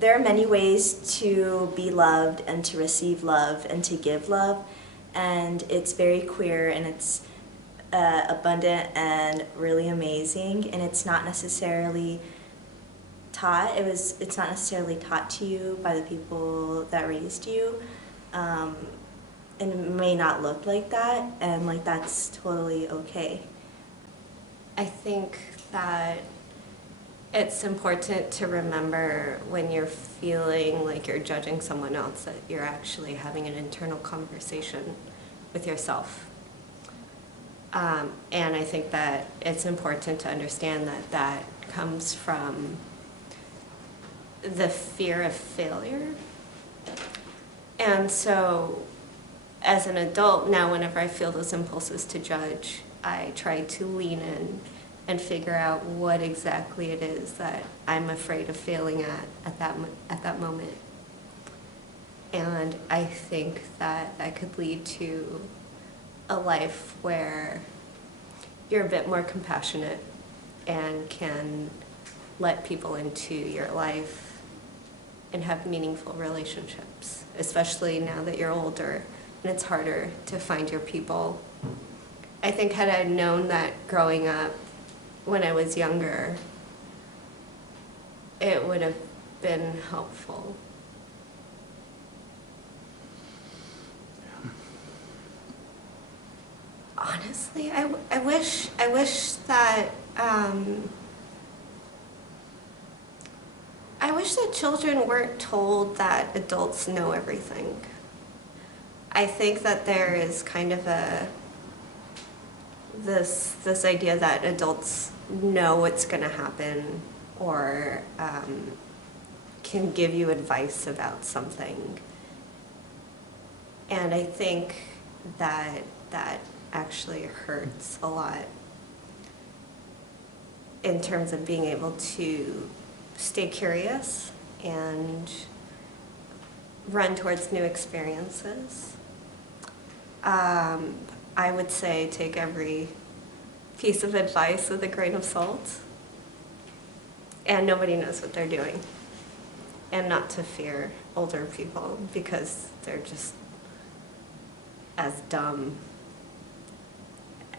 there are many ways to be loved and to receive love and to give love, and it's very queer and it's abundant and really amazing, and it's not necessarily taught. It's not necessarily taught to you by the people that raised you, and it may not look like that, and like that's totally okay. I think that it's important to remember when you're feeling like you're judging someone else that you're actually having an internal conversation with yourself. And I think that it's important to understand that that comes from the fear of failure. And so as an adult now, whenever I feel those impulses to judge, I try to lean in and figure out what exactly it is that I'm afraid of failing at that moment. And I think that that could lead to a life where you're a bit more compassionate and can let people into your life and have meaningful relationships, especially now that you're older and it's harder to find your people. I think had I known that growing up when I was younger, it would have been helpful. Honestly, I wish that I wish that children weren't told that adults know everything. I think that there is kind of this idea that adults know what's going to happen or can give you advice about something. And I think that actually hurts a lot in terms of being able to stay curious and run towards new experiences. I would say take every piece of advice with a grain of salt, and nobody knows what they're doing, and not to fear older people because they're just as dumb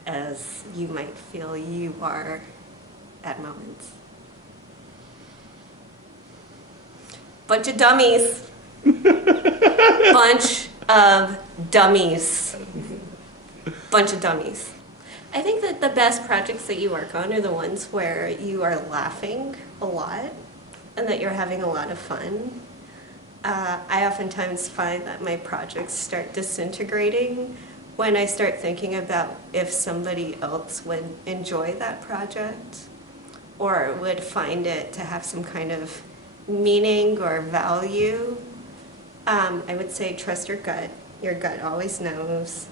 as you might feel you are at moments. Bunch of dummies. Bunch of dummies. Bunch of dummies. I think that the best projects that you work on are the ones where you are laughing a lot and that you're having a lot of fun. I oftentimes find that my projects start disintegrating when I start thinking about if somebody else would enjoy that project or would find it to have some kind of meaning or value. I would say trust your gut. Your gut always knows.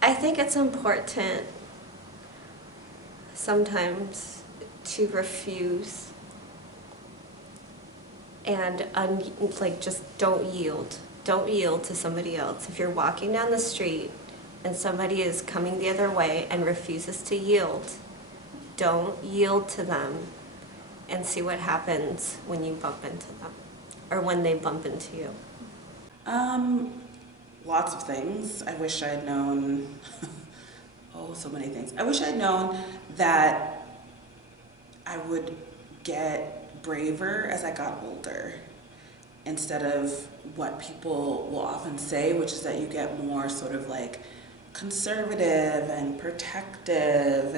I think it's important sometimes to refuse and just don't yield. Don't yield to somebody else. If you're walking down the street and somebody is coming the other way and refuses to yield, don't yield to them and see what happens when you bump into them or when they bump into you. Lots of things. I wish I had known, so many things. I wish I had known that I would get braver as I got older instead of what people will often say, which is that you get more sort of like conservative and protective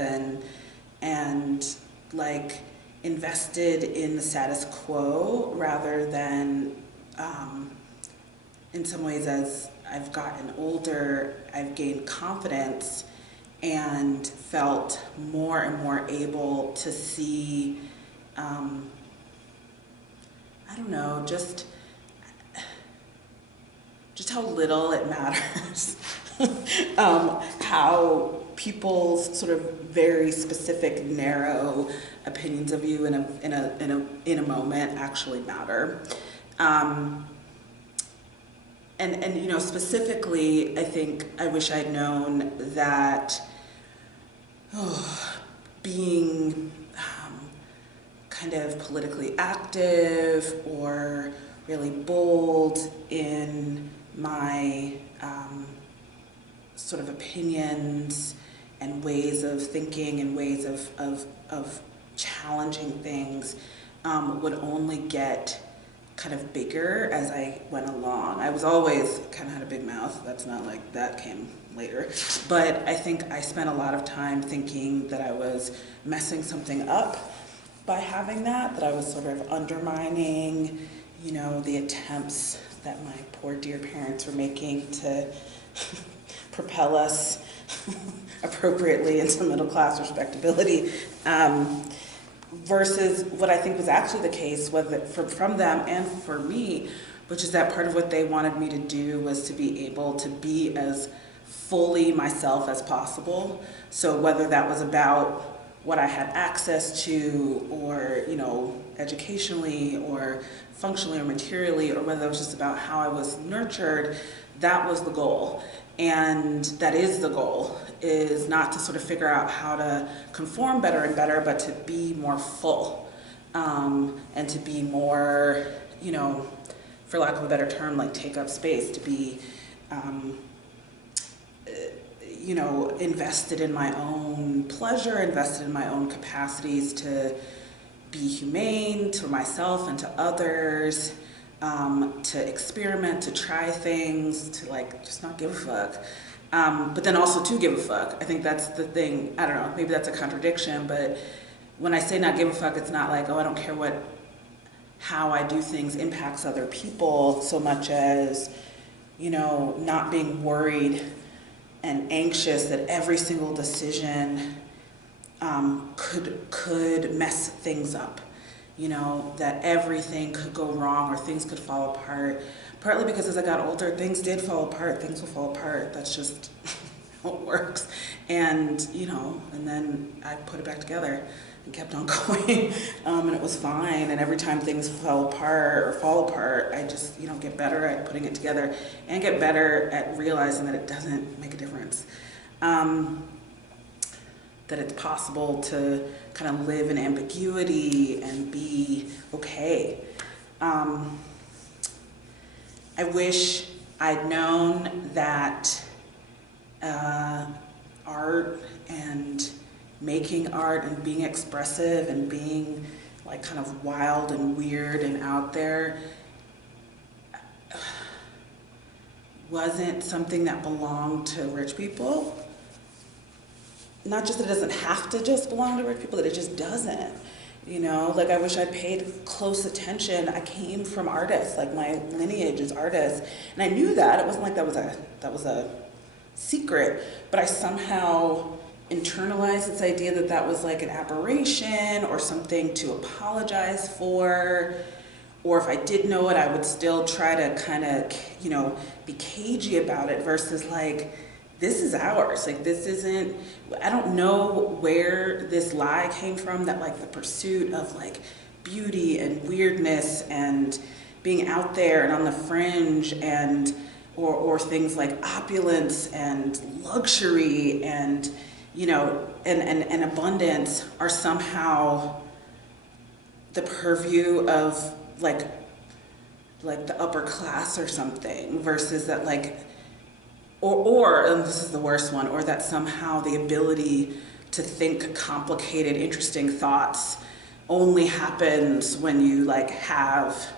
and like invested in the status quo rather than in some ways as I've gotten older, I've gained confidence and felt more and more able to see, I don't know, just how little it matters, how people's sort of very specific, narrow opinions of you in a moment actually matter. and you know, specifically, I think I wish I'd known that being kind of politically active or really bold in my sort of opinions and ways of thinking and ways of challenging things would only get kind of bigger as I went along. I was always kind of had a big mouth. That's not like that came later. But I think I spent a lot of time thinking that I was messing something up by having that I was sort of undermining, you know, the attempts that my poor dear parents were making to propel us appropriately into middle class respectability. Versus what I think was actually the case from them and for me, which is that part of what they wanted me to do was to be able to be as fully myself as possible. So whether that was about what I had access to, or, you know, educationally or functionally or materially, or whether it was just about how I was nurtured, that was the goal. And that is the goal, is not to sort of figure out how to conform better and better, but to be more full, and to be more, you know, for lack of a better term, like take up space, to be, you know, invested in my own pleasure, invested in my own capacities to be humane to myself and to others, to experiment, to try things, to like just not give a fuck, but then also to give a fuck. I think that's the thing. I don't know, maybe that's a contradiction, but when I say not give a fuck, it's not like, oh, I don't care how I do things impacts other people, so much as, you know, not being worried and anxious that every single decision could mess things up. You know, that everything could go wrong or things could fall apart. Partly because as I got older, things did fall apart, things will fall apart. That's just how it works. And, you know, and then I put it back together and kept on going. And it was fine. And every time things fell apart or fall apart, I just, you know, get better at putting it together and get better at realizing that it doesn't make a difference. That it's possible to kind of live in ambiguity and be okay. I wish I'd known that art and making art and being expressive and being like kind of wild and weird and out there wasn't something that belonged to rich people. Not just that it doesn't have to just belong to rich people, that it just doesn't. You know, like I wish I'd paid close attention. I came from artists, like my lineage is artists, and I knew that. It wasn't like that was a secret, but I somehow internalized this idea that that was like an aberration or something to apologize for, or if I did know it, I would still try to kind of, you know, be cagey about it versus like, this is ours. Like this isn't, I don't know where this lie came from that like the pursuit of like beauty and weirdness and being out there and on the fringe and, or things like opulence and luxury and, you know, and abundance are somehow the purview of like the upper class or something versus that like, or, and this is the worst one, or that somehow the ability to think complicated, interesting thoughts only happens when you like have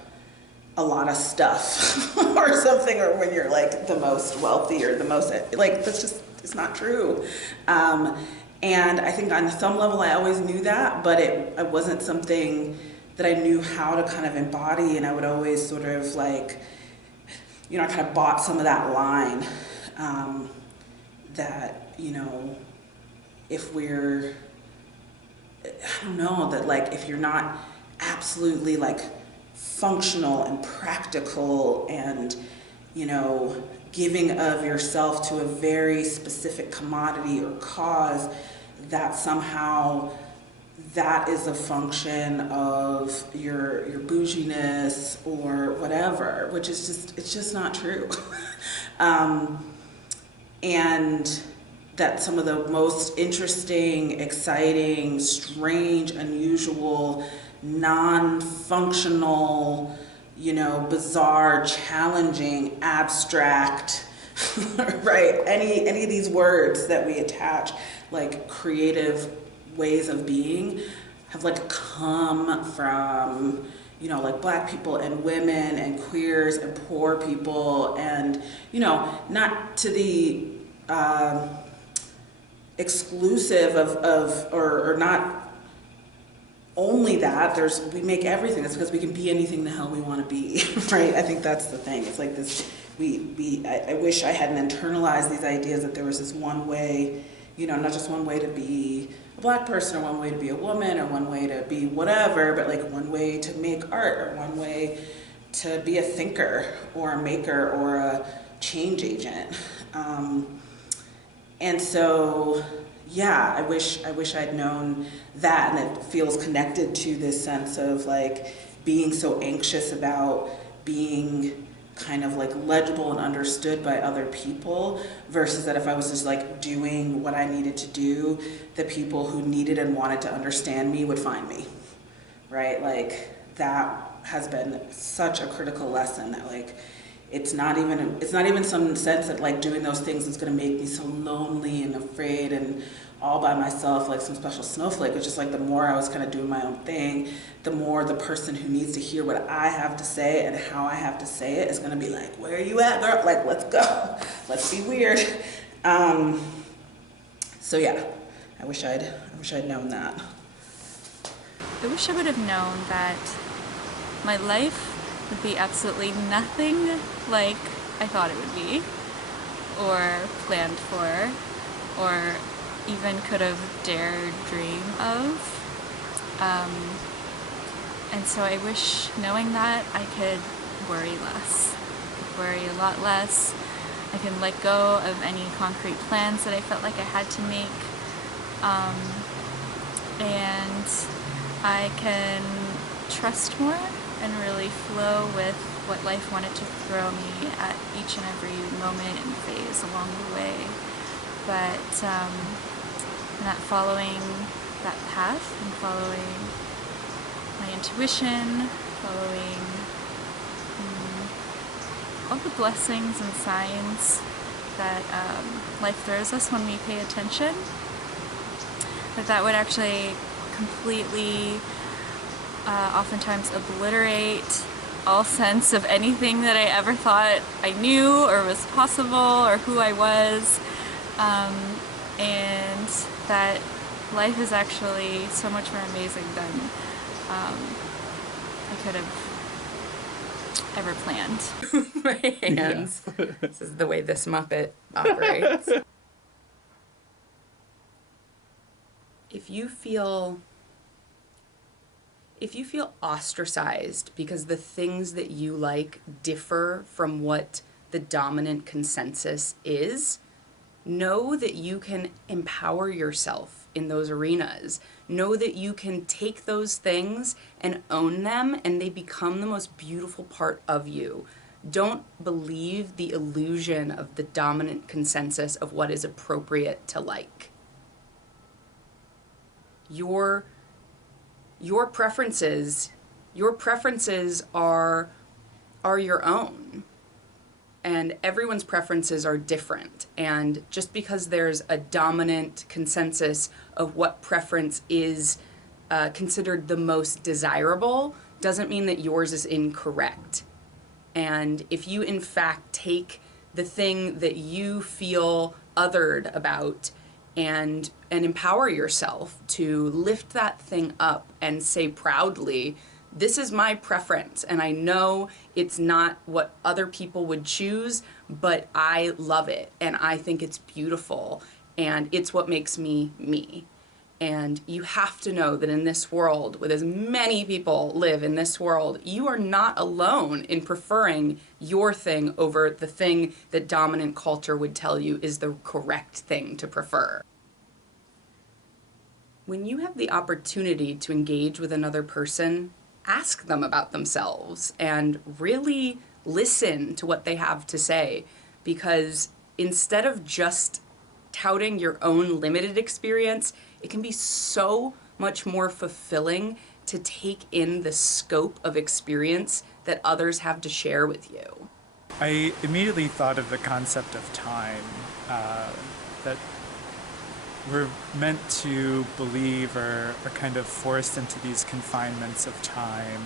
a lot of stuff or something, or when you're like the most wealthy or the most, like that's just, it's not true. And I think on some level I always knew that, but it wasn't something that I knew how to kind of embody, and I would always sort of like, you know, I kind of bought some of that line. That, you know, if we're, I don't know, that like if you're not absolutely like functional and practical and, you know, giving of yourself to a very specific commodity or cause, that somehow that is a function of your bouginess or whatever, which is just, it's just not true. And that some of the most interesting, exciting, strange, unusual, non-functional, you know, bizarre, challenging, abstract, right? Any of these words that we attach, like creative ways of being, have like come from, you know, like Black people and women and queers and poor people, and, you know, not to the exclusive of or not only that, we make everything. That's because we can be anything the hell we want to be, right? I think that's the thing. It's like this, I wish I hadn't internalized these ideas that there was this one way, you know, not just one way to be a Black person, or one way to be a woman, or one way to be whatever, but like one way to make art, or one way to be a thinker, or a maker, or a change agent. And so, yeah, I wish I'd known that, and it feels connected to this sense of like being so anxious about being kind of like legible and understood by other people, versus that if I was just like doing what I needed to do, the people who needed and wanted to understand me would find me, right? Like that has been such a critical lesson, that like it's not even some sense that like doing those things is going to make me so lonely and afraid and all by myself like some special snowflake. It's just like the more I was kind of doing my own thing, the more the person who needs to hear what I have to say and how I have to say it is going to be like, where are you at, girl? Like, let's go. Let's be weird. So yeah, I wish I'd known that. I wish I would have known that my life would be absolutely nothing like I thought it would be, or planned for, or even could have dared dream of. And so I wish, knowing that, I could worry less. Worry a lot less. I can let go of any concrete plans that I felt like I had to make. And I can trust more and really flow with what life wanted to throw me at each and every moment and phase along the way. But not following that path and following my intuition, following all the blessings and signs that life throws us when we pay attention, that would actually completely oftentimes obliterate all sense of anything that I ever thought I knew or was possible or who I was, and that life is actually so much more amazing than I could have ever planned. My hands. Yeah. This is the way this Muppet operates. If you feel ostracized because the things that you like differ from what the dominant consensus is, know that you can empower yourself in those arenas. Know that you can take those things and own them, and they become the most beautiful part of you. Don't believe the illusion of the dominant consensus of what is appropriate to like. Your preferences are your own. And everyone's preferences are different. And just because there's a dominant consensus of what preference is considered the most desirable doesn't mean that yours is incorrect. And if you in fact take the thing that you feel othered about and empower yourself to lift that thing up and say proudly, this is my preference, and I know it's not what other people would choose, but I love it, and I think it's beautiful, and it's what makes me me. And you have to know that in this world, with as many people live in this world, you are not alone in preferring your thing over the thing that dominant culture would tell you is the correct thing to prefer. when you have the opportunity to engage with another person, ask them about themselves and really listen to what they have to say, because instead of just touting your own limited experience, it can be so much more fulfilling to take in the scope of experience that others have to share with you. I immediately thought of the concept of time, that we're meant to believe or are kind of forced into these confinements of time.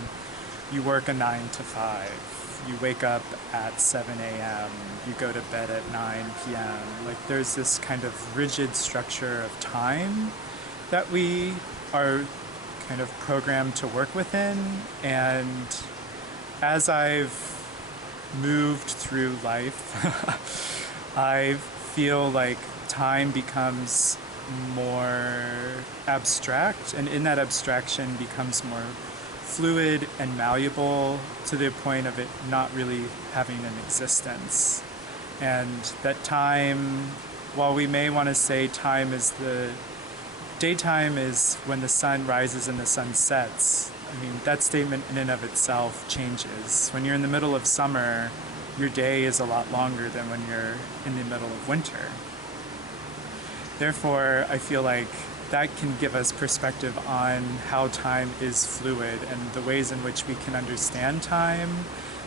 You work a 9 to 5. You wake up at 7 a.m. You go to bed at 9 p.m. Like, there's this kind of rigid structure of time that we are kind of programmed to work within. And as I've moved through life, I feel like time becomes more abstract, and in that abstraction becomes more fluid and malleable to the point of it not really having an existence. And that time, while we may want to say time is the daytime is when the sun rises and the sun sets, I mean, that statement in and of itself changes. When you're in the middle of summer, your day is a lot longer than when you're in the middle of winter. Therefore, I feel like that can give us perspective on how time is fluid and the ways in which we can understand time,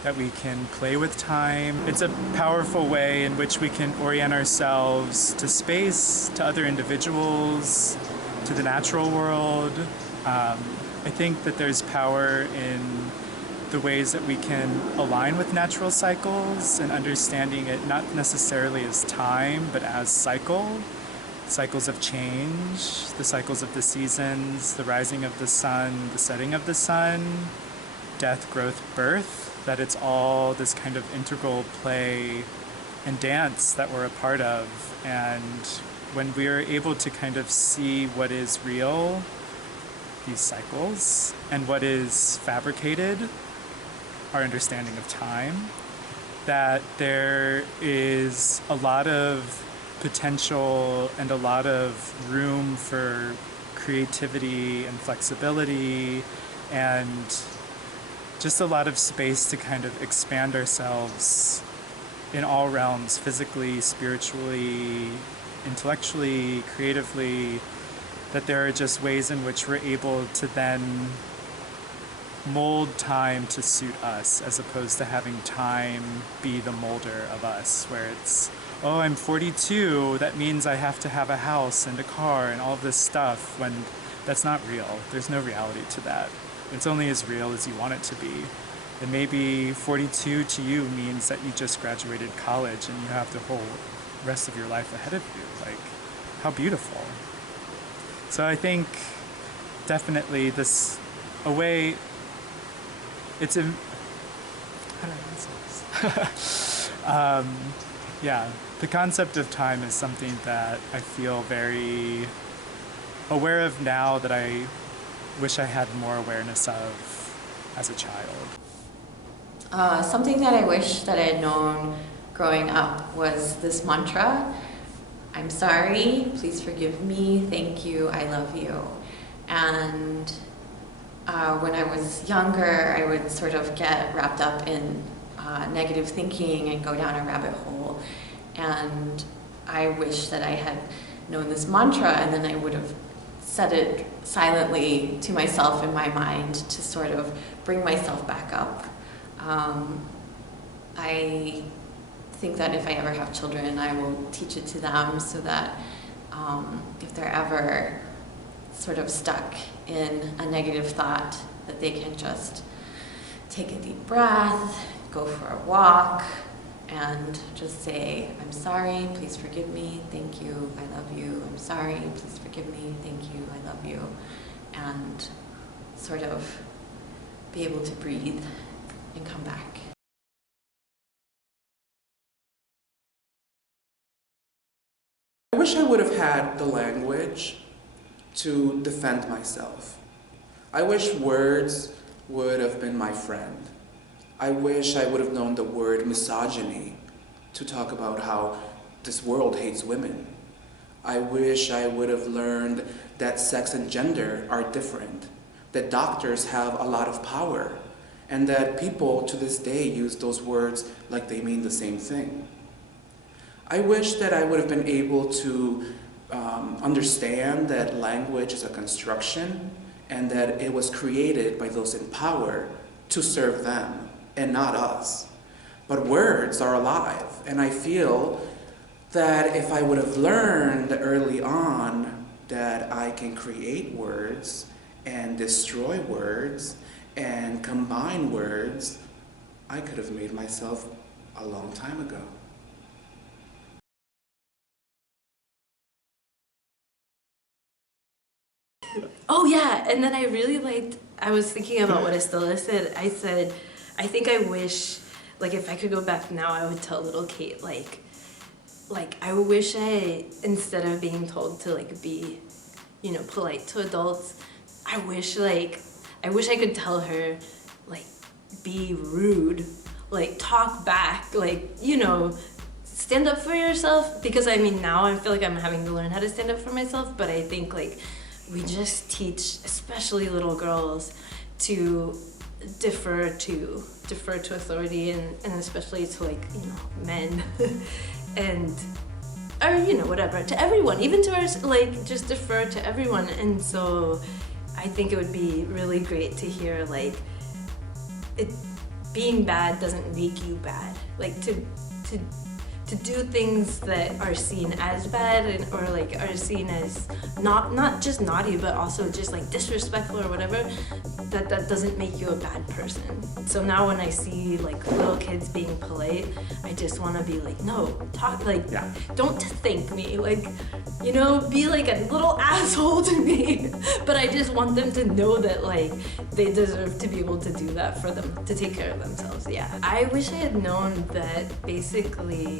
that we can play with time. It's a powerful way in which we can orient ourselves to space, to other individuals, to the natural world. I think that there's power in the ways that we can align with natural cycles and understanding it not necessarily as time, but as cycles of change, the cycles of the seasons, the rising of the sun, the setting of the sun, death, growth, birth, that it's all this kind of integral play and dance that we're a part of. And when we're able to kind of see what is real, these cycles, and what is fabricated, our understanding of time, that there is a lot of potential and a lot of room for creativity and flexibility, and just a lot of space to kind of expand ourselves in all realms, physically, spiritually, intellectually, creatively, that there are just ways in which we're able to then mold time to suit us, as opposed to having time be the molder of us, where it's, oh, I'm 42, that means I have to have a house and a car and all of this stuff, when that's not real. There's no reality to that. It's only as real as you want it to be. And maybe 42 to you means that you just graduated college and you have the whole rest of your life ahead of you. Like, how beautiful. So I think definitely this, a way, it's a, how do I answer this? Yeah, the concept of time is something that I feel very aware of now, that I wish I had more awareness of as a child. Something that I wish that I had known growing up was this mantra: I'm sorry, please forgive me, thank you, I love you. And when I was younger, I would sort of get wrapped up in negative thinking and go down a rabbit hole. And I wish that I had known this mantra, and then I would have said it silently to myself in my mind to sort of bring myself back up. I think that if I ever have children, I will teach it to them, so that if they're ever sort of stuck in a negative thought, that they can just take a deep breath, go for a walk, and just say, I'm sorry, please forgive me, thank you, I love you, I'm sorry, please forgive me, thank you, I love you, and sort of be able to breathe and come back. I wish I would have had the language to defend myself. I wish words would have been my friend. I wish I would have known the word misogyny to talk about how this world hates women. I wish I would have learned that sex and gender are different, that doctors have a lot of power, and that people to this day use those words like they mean the same thing. I wish that I would have been able to understand that language is a construction and that it was created by those in power to serve them and not us. But words are alive, and I feel that if I would have learned early on that I can create words and destroy words and combine words, I could have made myself a long time ago. Oh yeah, and then I really liked, I was thinking about what Estella said. I said, I think I wish, like if I could go back now, I would tell little Kate, like I wish instead of being told to like be, you know, polite to adults, I wish I could tell her, like, be rude, like talk back, like, you know, stand up for yourself. Because I mean, now I feel like I'm having to learn how to stand up for myself, but I think like we just teach, especially little girls, to defer to authority and especially to like, you know, men and or you know, whatever, to everyone, even to us, like just defer to everyone. And so I think it would be really great to hear like being bad doesn't make you bad, like to do things that are seen as bad or like are seen as not just naughty but also just like disrespectful or whatever, that doesn't make you a bad person. So now when I see like little kids being polite, I just want to be like, no, talk, like, yeah, don't thank me, like, you know, be like a little asshole to me, but I just want them to know that like they deserve to be able to do that for them, to take care of themselves. Yeah, I wish I had known that basically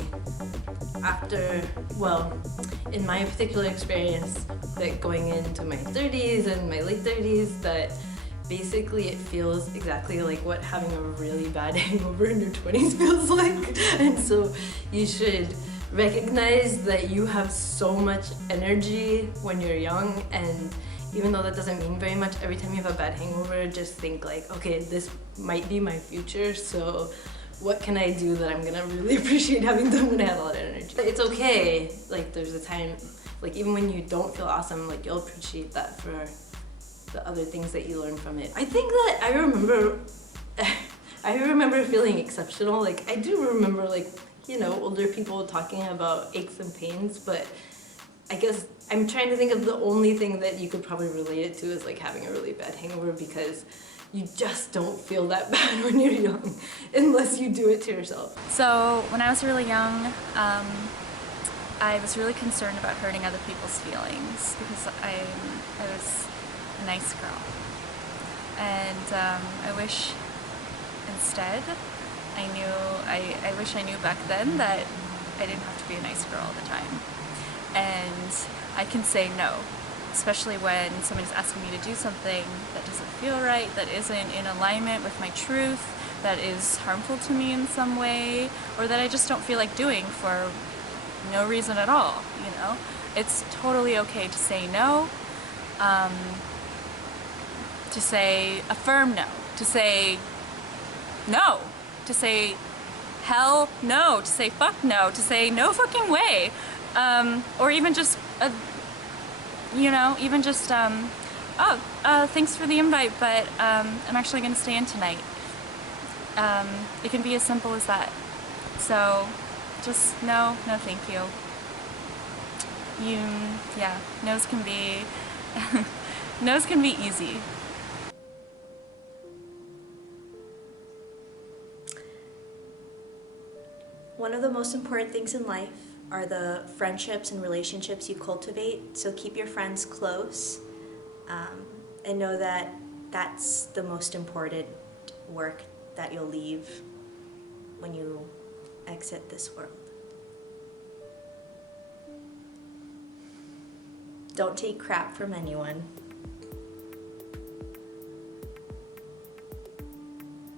after, well, in my particular experience, that going into my 30s and my late 30s, that basically it feels exactly like what having a really bad hangover in your 20s feels like. And so you should recognize that you have so much energy when you're young, and even though that doesn't mean very much, every time you have a bad hangover, just think like, okay, this might be my future, so what can I do that I'm gonna really appreciate having done when I had a lot of energy? It's okay, like there's a time, like even when you don't feel awesome, like you'll appreciate that for the other things that you learn from it. I think that I remember feeling exceptional. Like I do remember like, you know, older people talking about aches and pains, but I guess I'm trying to think of the only thing that you could probably relate it to is like having a really bad hangover, because you just don't feel that bad when you're young, unless you do it to yourself. So when I was really young, I was really concerned about hurting other people's feelings because I was a nice girl. And I wish instead I wish I knew back then that I didn't have to be a nice girl all the time. And I can say no, especially when somebody's asking me to do something that doesn't feel right, that isn't in alignment with my truth, that is harmful to me in some way, or that I just don't feel like doing for no reason at all, you know? It's totally okay to say no, to say a firm no, to say no, to say hell no, to say fuck no, to say no fucking way, or even just you know, even just, thanks for the invite, but I'm actually going to stay in tonight. It can be as simple as that. So, just no thank you. Yeah, no's can be, no's can be easy. One of the most important things in life are the friendships and relationships you cultivate, so keep your friends close, and know that that's the most important work that you'll leave when you exit this world. Don't take crap from anyone.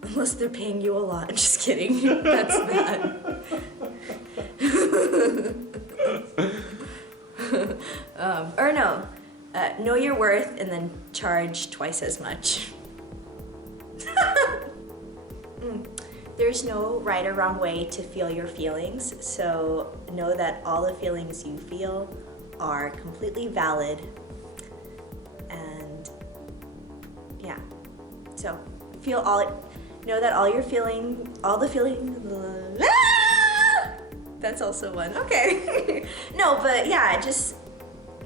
Unless they're paying you a lot. I'm just kidding. That's bad. know your worth and then charge twice as much. There's no right or wrong way to feel your feelings, so know that all the feelings you feel are completely valid. And yeah, so know that all the feeling, that's also one, okay. No, but yeah, just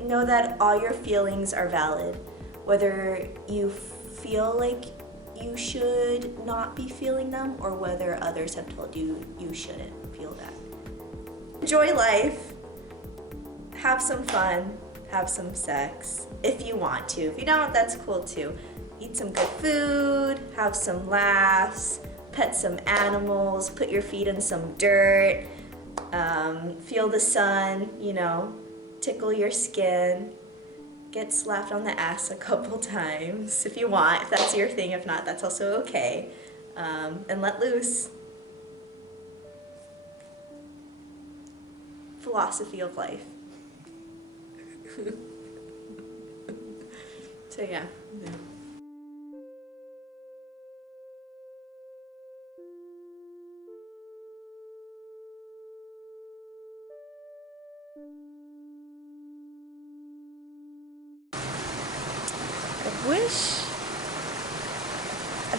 know that all your feelings are valid, whether you feel like you should not be feeling them or whether others have told you you shouldn't feel that. Enjoy life, have some fun, have some sex if you want to. If you don't, that's cool too. Eat some good food, have some laughs, pet some animals, put your feet in some dirt, feel the sun, tickle your skin. Get slapped on the ass a couple times if you want, if that's your thing. If not, that's also okay. And let loose. Philosophy of life. So yeah. I wish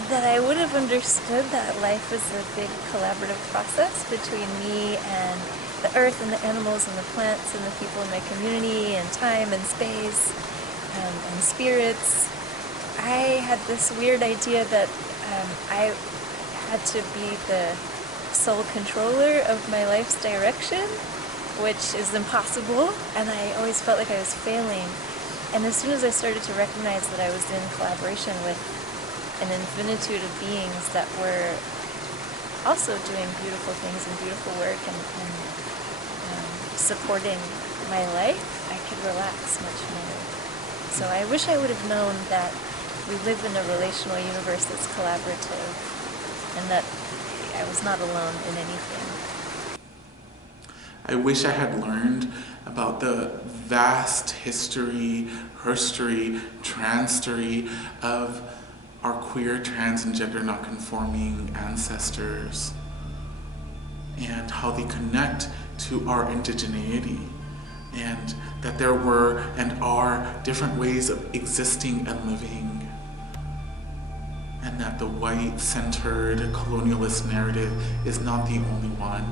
that I would have understood that life was a big collaborative process between me and the earth and the animals and the plants and the people in my community and time and space and spirits. I had this weird idea that I had to be the sole controller of my life's direction, which is impossible, and I always felt like I was failing. And as soon as I started to recognize that I was in collaboration with an infinitude of beings that were also doing beautiful things and beautiful work and supporting my life, I could relax much more. So I wish I would have known that we live in a relational universe that's collaborative and that I was not alone in anything. I wish I had learned about the vast history, herstory, transtory of our queer, trans, and gender non-conforming ancestors and how they connect to our indigeneity, and that there were and are different ways of existing and living, and that the white-centered colonialist narrative is not the only one.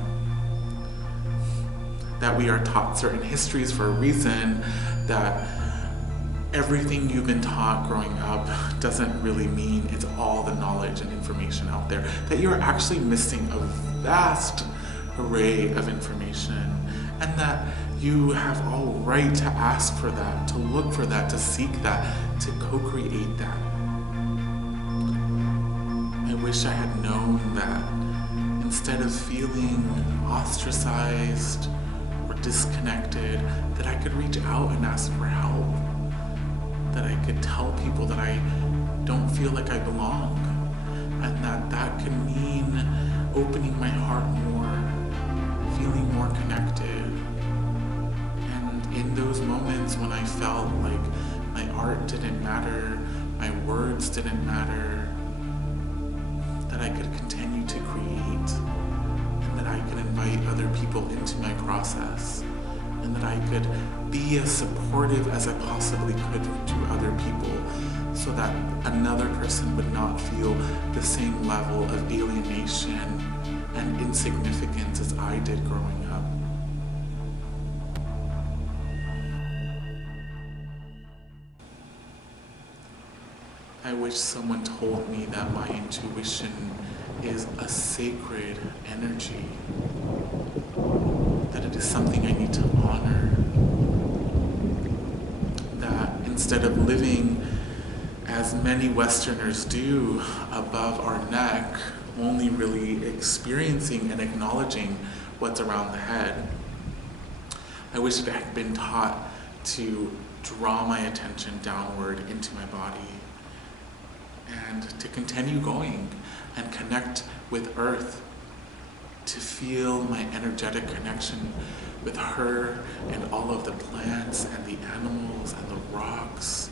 That we are taught certain histories for a reason, that everything you've been taught growing up doesn't really mean it's all the knowledge and information out there, that you're actually missing a vast array of information, and that you have all right to ask for that, to look for that, to seek that, to co-create that. I wish I had known that instead of feeling ostracized or disconnected, that I could reach out and ask for help, that I could tell people that I don't feel like I belong, and that could mean opening my heart more, feeling more connected. And in those moments when I felt like my art didn't matter, my words didn't matter, that I could continue to create, and that I could invite other people into my process, and that I could be as supportive as I possibly could to other people, so that another person would not feel the same level of alienation and insignificance as I did growing up. I wish someone told me that my intuition is a sacred energy, that it is something I need to honor, that instead of living as many Westerners do above our neck, only really experiencing and acknowledging what's around the head, I wish I had been taught to draw my attention downward into my body and to continue going and connect with Earth to feel my energetic connection with her and all of the plants and the animals and the rocks.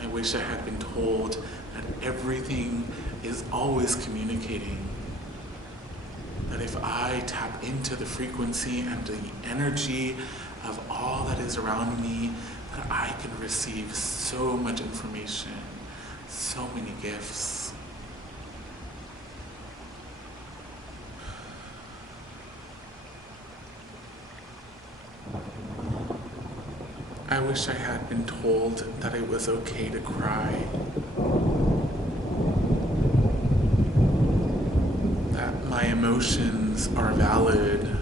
I wish I had been told that everything is always communicating. That if I tap into the frequency and the energy of all that is around me, that I can receive so much information, so many gifts. I wish I had been told that it was okay to cry. That my emotions are valid.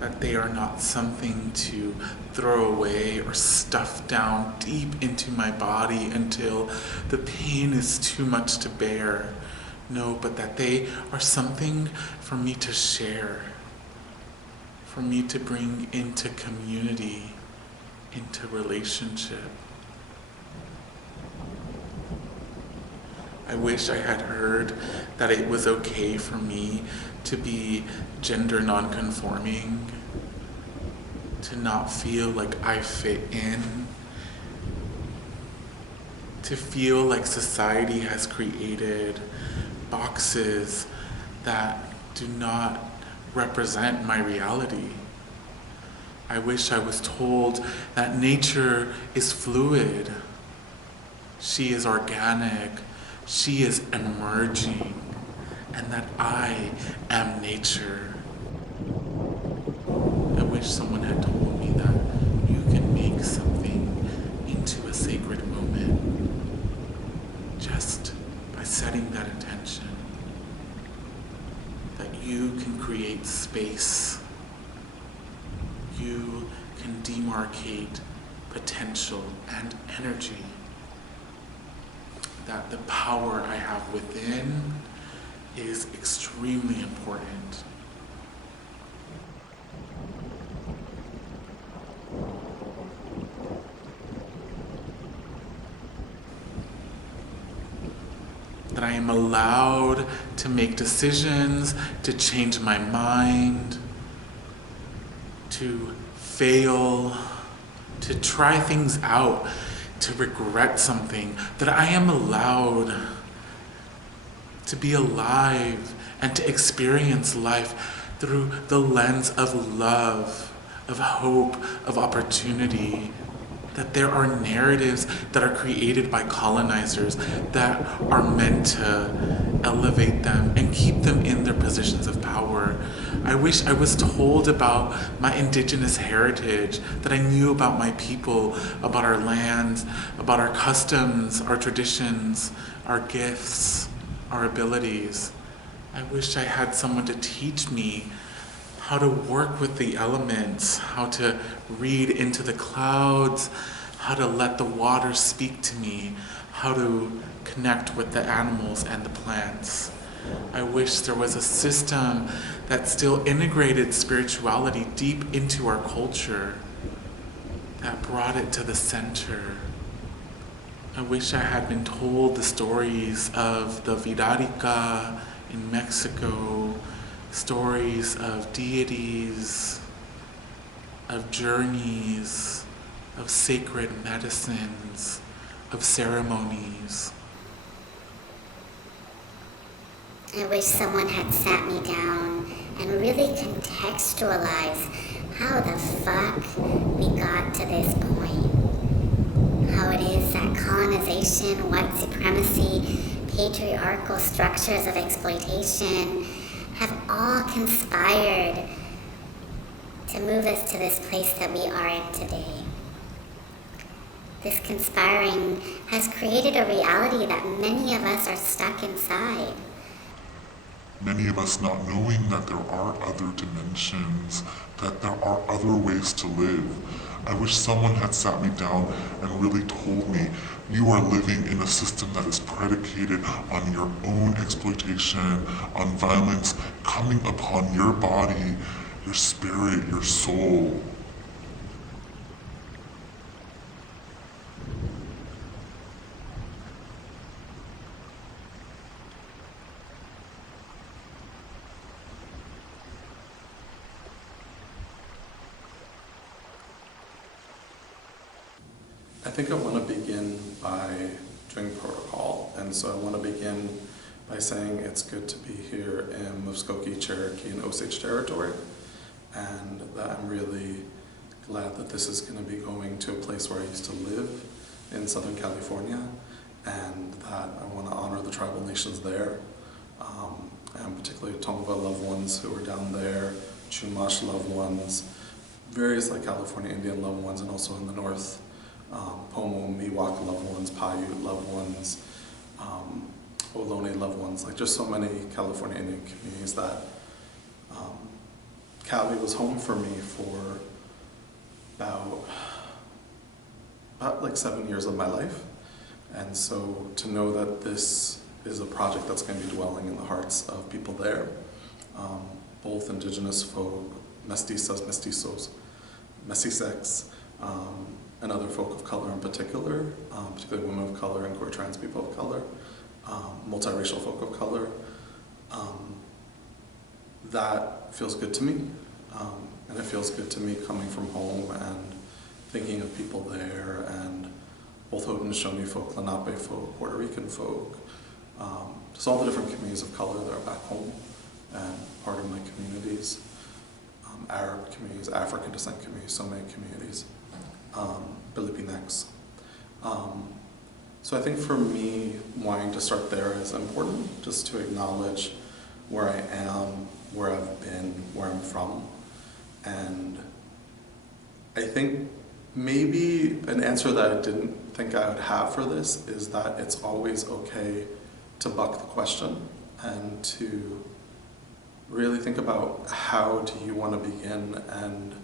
That they are not something to throw away or stuff down deep into my body until the pain is too much to bear. No, but that they are something for me to share, for me to bring into community, into relationship. I wish I had heard that it was okay for me to be gender non-conforming, to not feel like I fit in, to feel like society has created boxes that do not represent my reality. I wish I was told that nature is fluid. She is organic. She is emerging. And that I am nature. I wish someone had told me that you can make something into a sacred moment just by setting that intention. That you can create space. You can demarcate potential and energy. That the power I have within is extremely important. That I am allowed to make decisions, to change my mind, to fail, to try things out, to regret something, that I am allowed to be alive and to experience life through the lens of love, of hope, of opportunity. That there are narratives that are created by colonizers that are meant to elevate them and keep them in their positions of power. I wish I was told about my indigenous heritage, that I knew about my people, about our lands, about our customs, our traditions, our gifts, our abilities. I wish I had someone to teach me how to work with the elements, how to read into the clouds, how to let the water speak to me, how to connect with the animals and the plants. I wish there was a system that still integrated spirituality deep into our culture, that brought it to the center. I wish I had been told the stories of the Vidarica in Mexico, stories of deities, of journeys, of sacred medicines, of ceremonies. I wish someone had sat me down and really contextualized how the fuck we got to this point. How it is that colonization, white supremacy, patriarchal structures of exploitation have all conspired to move us to this place that we are in today. This conspiring has created a reality that many of us are stuck inside. Many of us not knowing that there are other dimensions, that there are other ways to live. I wish someone had sat me down and really told me, you are living in a system that is predicated on your own exploitation, on violence coming upon your body, your spirit, your soul. I think I want to begin by doing protocol, and so I want to begin by saying it's good to be here in Muskogee, Cherokee, and Osage territory, and that I'm really glad that this is going to be going to a place where I used to live in Southern California, and that I want to honor the tribal nations there, and particularly Tongva loved ones who are down there, Chumash loved ones, various like California Indian loved ones, and also in the north, Pomo, Miwok loved ones, Paiute loved ones, Ohlone loved ones, like just so many California Indian communities that Cali was home for me for about like 7 years of my life. And so to know that this is a project that's going to be dwelling in the hearts of people there, both indigenous folk, mestizas, mestizos, mestizex, and other folk of color in particular, particularly women of color and queer trans people of color, multiracial folk of color. That feels good to me, and it feels good to me coming from home and thinking of people there, and both Haudenosaunee folk, Lenape folk, Puerto Rican folk, just all the different communities of color that are back home and part of my communities, Arab communities, African descent communities, so many communities, Filipinx. So I think for me, wanting to start there is important, just to acknowledge where I am, where I've been, where I'm from. And I think maybe an answer that I didn't think I would have for this is that it's always okay to buck the question and to really think about how do you want to begin, and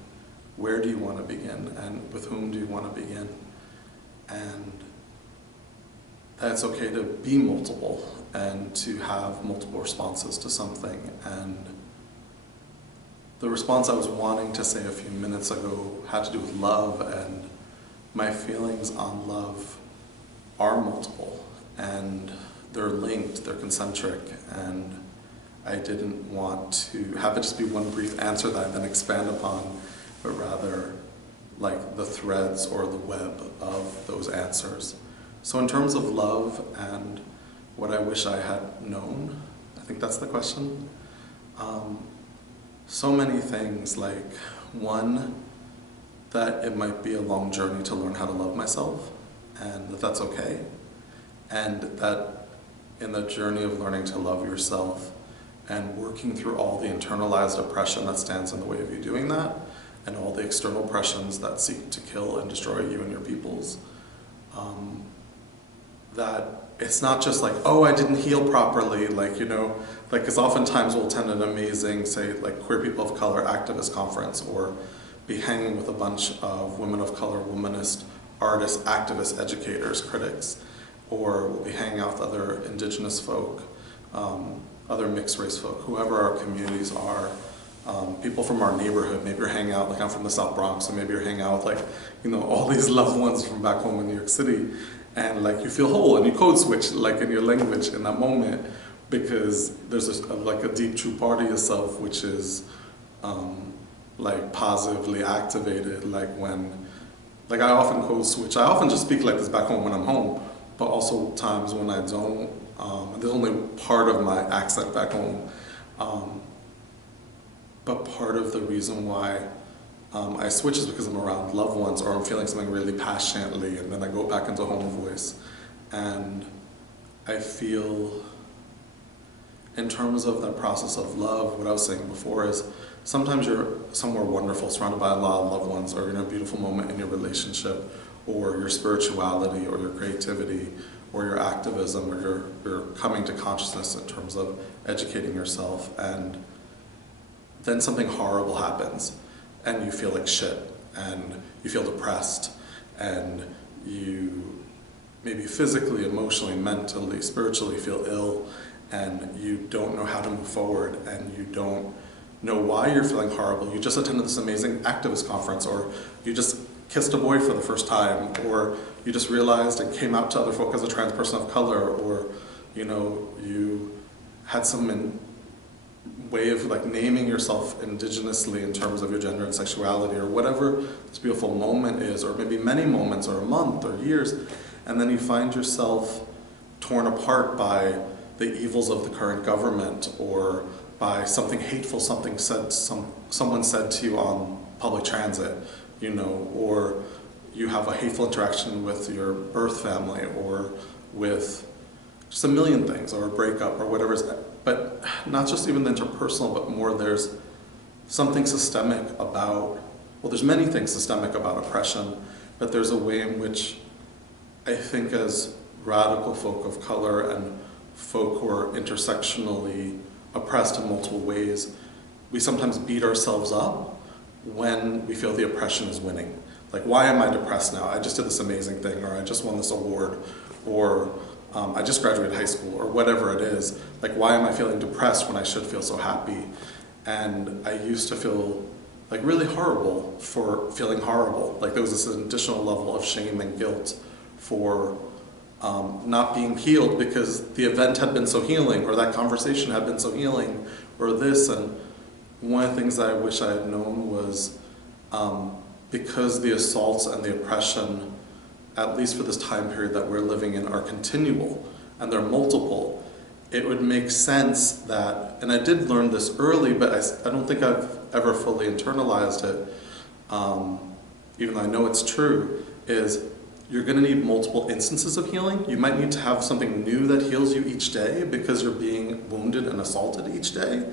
where do you want to begin, and with whom do you want to begin. And that it's okay to be multiple and to have multiple responses to something. And the response I was wanting to say a few minutes ago had to do with love, and my feelings on love are multiple, and they're linked, they're concentric, and I didn't want to have it just be one brief answer that I then expand upon, but rather like the threads or the web of those answers. So in terms of love and what I wish I had known, I think that's the question. So many things, like one, that it might be a long journey to learn how to love myself, and that that's okay. And that in the journey of learning to love yourself and working through all the internalized oppression that stands in the way of you doing that, and all the external oppressions that seek to kill and destroy you and your peoples, that it's not just like, oh, I didn't heal properly, like, you know, like, because oftentimes we'll attend an amazing, say, like, queer people of color activist conference, or be hanging with a bunch of women of color, womanist artists, activists, educators, critics, or we'll be hanging out with other indigenous folk, other mixed race folk, whoever our communities are, people from our neighborhood. Maybe you're hanging out, like I'm from the South Bronx, so maybe you're hanging out with, like, you know, all these loved ones from back home in New York City, and like you feel whole and you code switch like in your language in that moment, because there's like a deep true part of yourself which is like positively activated, like when, like I often code switch. I often just speak like this back home when I'm home, but also times when I don't. There's only part of my accent back home, but part of the reason why I switch is because I'm around loved ones, or I'm feeling something really passionately, and then I go back into home voice. And I feel, in terms of that process of love, what I was saying before is, sometimes you're somewhere wonderful, surrounded by a lot of loved ones, or you're in a beautiful moment in your relationship, or your spirituality, or your creativity, or your activism, or you're coming to consciousness in terms of educating yourself, and then something horrible happens, and you feel like shit, and you feel depressed, and you maybe physically, emotionally, mentally, spiritually feel ill, and you don't know how to move forward, and you don't know why you're feeling horrible. You just attended this amazing activist conference, or you just kissed a boy for the first time, or you just realized and came out to other folk as a trans person of color, or, you know, you had some way of like naming yourself indigenously in terms of your gender and sexuality or whatever this beautiful moment is, or maybe many moments or a month or years, and then you find yourself torn apart by the evils of the current government or by something hateful someone said to you on public transit, you know, or you have a hateful interaction with your birth family or with just a million things, or a breakup or whatever. But not just even the interpersonal, but more there's something systemic about, well, there's many things systemic about oppression, but there's a way in which I think as radical folk of color and folk who are intersectionally oppressed in multiple ways, we sometimes beat ourselves up when we feel the oppression is winning. Like, why am I depressed now? I just did this amazing thing, or I just won this award, or I just graduated high school, or whatever it is. Like, why am I feeling depressed when I should feel so happy? And I used to feel like really horrible for feeling horrible. Like there was this additional level of shame and guilt for not being healed because the event had been so healing, or that conversation had been so healing, or this. And one of the things that I wish I had known was because the assaults and the oppression, at least for this time period that we're living in, are continual and they're multiple, it would make sense that, and I did learn this early, but I don't think I've ever fully internalized it, even though I know it's true, is you're going to need multiple instances of healing. You might need to have something new that heals you each day because you're being wounded and assaulted each day.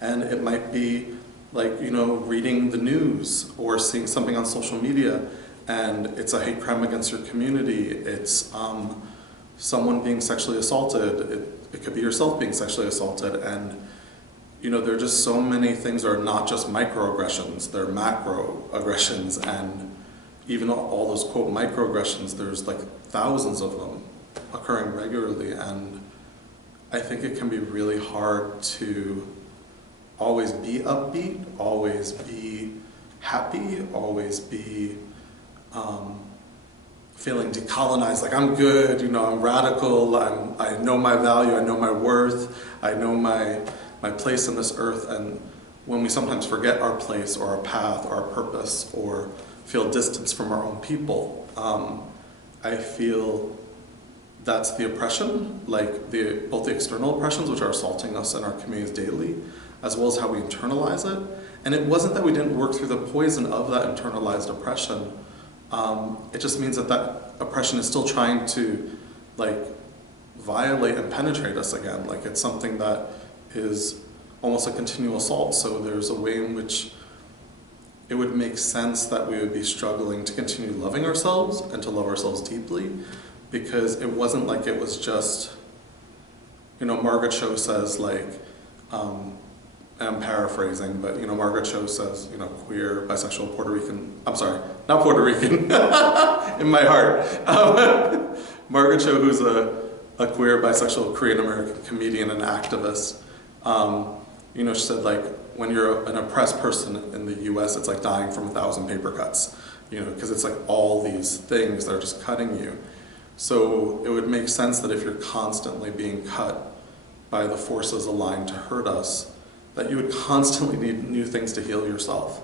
And it might be like, you know, reading the news or seeing something on social media and it's a hate crime against your community. It's someone being sexually assaulted. It could be yourself being sexually assaulted. And, you know, there are just so many things that are not just microaggressions, they're macroaggressions. And even all those, quote, microaggressions, there's like thousands of them occurring regularly. And I think it can be really hard to always be upbeat, always be happy, always be feeling decolonized, like I'm good, you know, I'm radical, I know my value, I know my worth, I know my place in this earth. And when we sometimes forget our place or our path or our purpose or feel distance from our own people, I feel that's the oppression, like both the external oppressions, which are assaulting us in our communities daily, as well as how we internalize it. And it wasn't that we didn't work through the poison of that internalized oppression. It just means that oppression is still trying to like violate and penetrate us again. Like it's something that is almost a continual assault. So there's a way in which it would make sense that we would be struggling to continue loving ourselves and to love ourselves deeply, because it wasn't like it was just, you know, Margaret Cho says like, I'm paraphrasing, but you know, Margaret Cho says, you know, queer, bisexual, Puerto Rican, I'm sorry, not Puerto Rican, in my heart. Margaret Cho, who's a queer, bisexual, Korean American comedian and activist, you know, she said like, when you're an oppressed person in the US, it's like dying from 1,000 paper cuts, you know, because it's like all these things that are just cutting you. So it would make sense that if you're constantly being cut by the forces aligned to hurt us, that you would constantly need new things to heal yourself.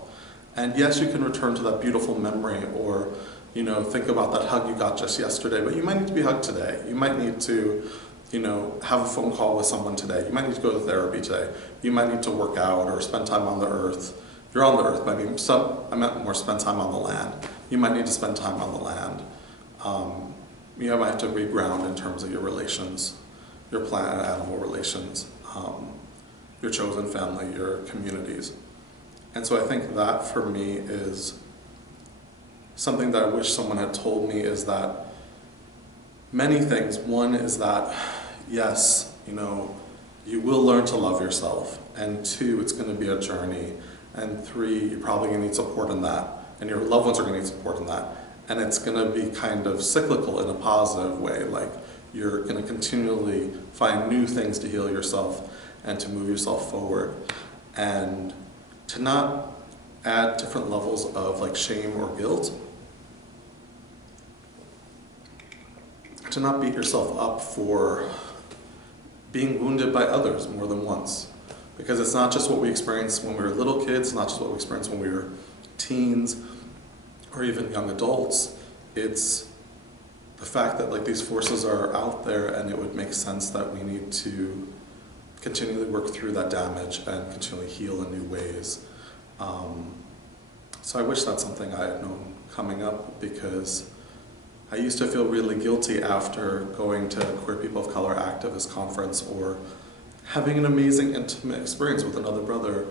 And yes, you can return to that beautiful memory or, you know, think about that hug you got just yesterday, but you might need to be hugged today. You might need to, you know, have a phone call with someone today. You might need to go to therapy today. You might need to work out or spend time on the earth. You're on the earth, I mean, I meant more spend time on the land. You might need to spend time on the land. You might have to reground in terms of your relations, your plant and animal relations, your chosen family, your communities. And so I think that for me is something that I wish someone had told me, is that many things. One is that, yes, you know, you will learn to love yourself. And two, it's going to be a journey. And three, you're probably going to need support in that. And your loved ones are going to need support in that. And it's going to be kind of cyclical in a positive way. Like you're going to continually find new things to heal yourself and to move yourself forward. And to not add different levels of like shame or guilt. To not beat yourself up for being wounded by others more than once. Because it's not just what we experienced when we were little kids, not just what we experienced when we were teens, or even young adults. It's the fact that like these forces are out there, and it would make sense that we need to continually work through that damage and continually heal in new ways. So I wish that's something I had known coming up, because I used to feel really guilty after going to Queer People of Color Activist Conference or having an amazing intimate experience with another brother,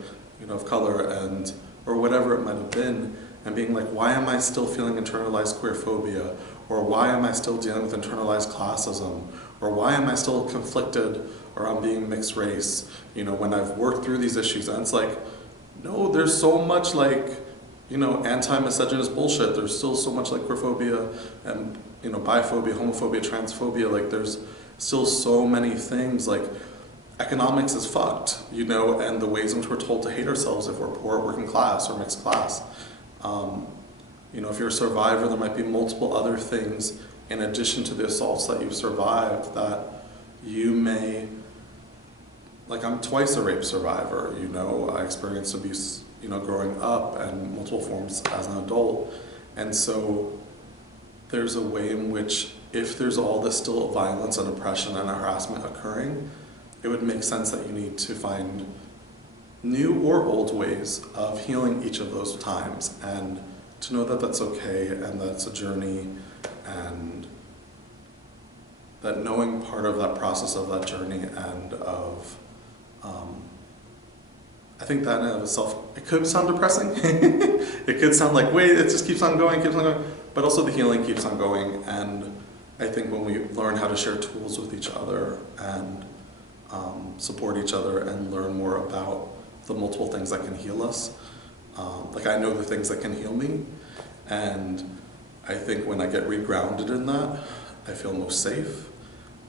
of color, and or whatever it might have been, and being like, why am I still feeling internalized queer phobia? Or why am I still dealing with internalized classism? Or why am I still conflicted around being mixed race? When I've worked through these issues, and it's like, no, there's so much like, anti-misogynist bullshit. There's still so much like queerphobia and, biphobia, homophobia, transphobia. Like there's still so many things. Like economics is fucked, and the ways in which we're told to hate ourselves if we're poor, working class, or mixed class. If you're a survivor, there might be multiple other things in addition to the assaults that you've survived that you may, like I'm twice a rape survivor, I experienced abuse, growing up and multiple forms as an adult. And so there's a way in which if there's all this still violence and oppression and harassment occurring, it would make sense that you need to find new or old ways of healing each of those times, and to know that that's okay and that it's a journey, and that knowing part of that process of that journey and of, I think that in and of itself, it could sound depressing. It could sound like, wait, it just keeps on going, but also the healing keeps on going. And I think when we learn how to share tools with each other and support each other and learn more about the multiple things that can heal us, like I know the things that can heal me, and I think when I get regrounded in that, I feel most safe,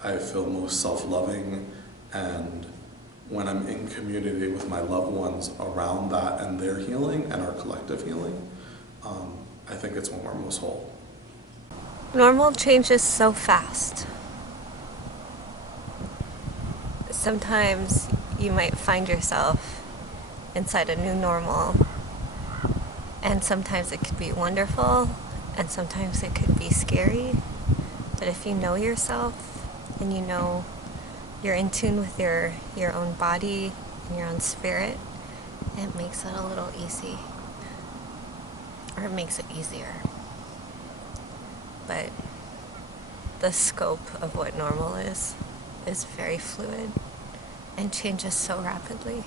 I feel most self-loving, and when I'm in community with my loved ones around that and their healing and our collective healing, I think it's when we're most whole. Normal changes so fast. Sometimes you might find yourself inside a new normal, and sometimes it could be wonderful, and sometimes it could be scary. But if you know yourself and you know you're in tune with your own body and your own spirit, it makes it a little easy, or it makes it easier. But the scope of what normal is very fluid and changes so rapidly.